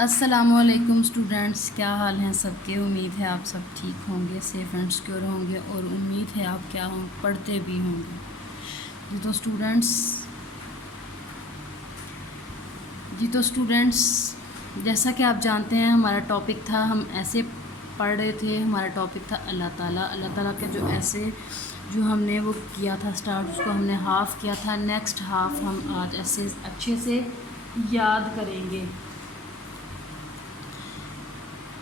السلام علیکم اسٹوڈنٹس، کیا حال ہیں سب کے؟ امید ہے آپ سب ٹھیک ہوں گے، سیف اینڈ سیکیور ہوں گے، اور امید ہے آپ کیا پڑھتے بھی ہوں گے۔ جی تو اسٹوڈنٹس جیسا کہ آپ جانتے ہیں ہمارا ٹاپک تھا، ہم ایسے پڑھ رہے تھے، ہمارا ٹاپک تھا اللہ تعالیٰ کے جو ایسے جو ہم نے وہ کیا تھا اسٹارٹ، اس کو ہم نے ہاف کیا تھا، نیکسٹ ہاف ہم آج ایسے اچھے سے یاد کریں گے۔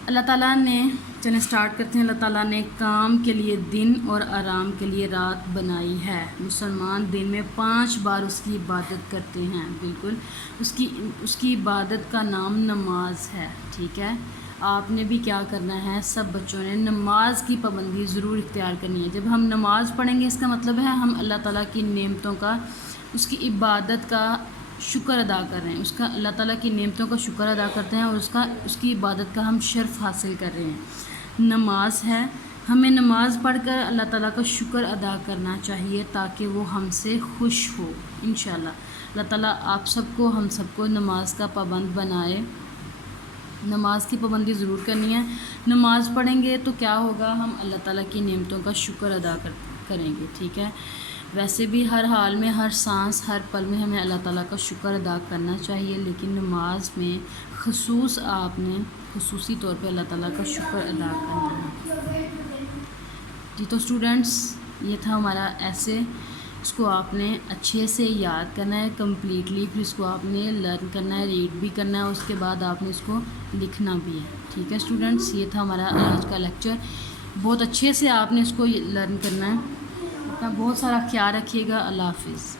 اللہ تعالیٰ نے، چلیں اسٹارٹ کرتے ہیں۔ اللہ تعالیٰ نے کام کے لیے دن اور آرام کے لیے رات بنائی ہے۔ مسلمان دن میں 5 بار اس کی عبادت کرتے ہیں۔ بالکل اس کی عبادت کا نام نماز ہے، ٹھیک ہے۔ آپ نے بھی کیا کرنا ہے، سب بچوں نے نماز کی پابندی ضرور اختیار کرنی ہے۔ جب ہم نماز پڑھیں گے اس کا مطلب ہے ہم اللہ تعالیٰ کی نعمتوں کا، اس کی عبادت کا شکر ادا کر رہے ہیں، اس کا اللہ تعالیٰ کی نعمتوں کا شکر ادا کرتے ہیں، اور اس کی عبادت کا ہم شرف حاصل کر رہے ہیں۔ نماز ہے، ہمیں نماز پڑھ کر اللہ تعالیٰ کا شکر ادا کرنا چاہیے تاکہ وہ ہم سے خوش ہو انشاءاللہ۔ اللہ تعالیٰ آپ سب کو، ہم سب کو نماز کا پابند بنائے۔ نماز کی پابندی ضرور کرنی ہے۔ نماز پڑھیں گے تو کیا ہوگا، ہم اللہ تعالیٰ کی نعمتوں کا شکر ادا کریں گے، ٹھیک ہے۔ ویسے بھی ہر حال میں، ہر سانس، ہر پل میں ہمیں اللہ تعالیٰ کا شکر ادا کرنا چاہیے، لیکن نماز میں آپ نے خصوصی طور پہ اللہ تعالیٰ کا شکر ادا کرنا ہے۔ جی تو اسٹوڈنٹس یہ تھا ہمارا ایسے، اس کو آپ نے اچھے سے یاد کرنا ہے کمپلیٹلی، پھر اس کو آپ نے لرن کرنا ہے، ریڈ بھی کرنا ہے، اس کے بعد آپ نے اس کو لکھنا بھی ہے، ٹھیک ہے اسٹوڈنٹس۔ یہ تھا ہمارا آج کا لیکچر، بہت اچھے سے آپ نے اس کو لرن کرنا ہے۔ اپنا بہت سارا خیال رکھیے گا۔ اللہ حافظ۔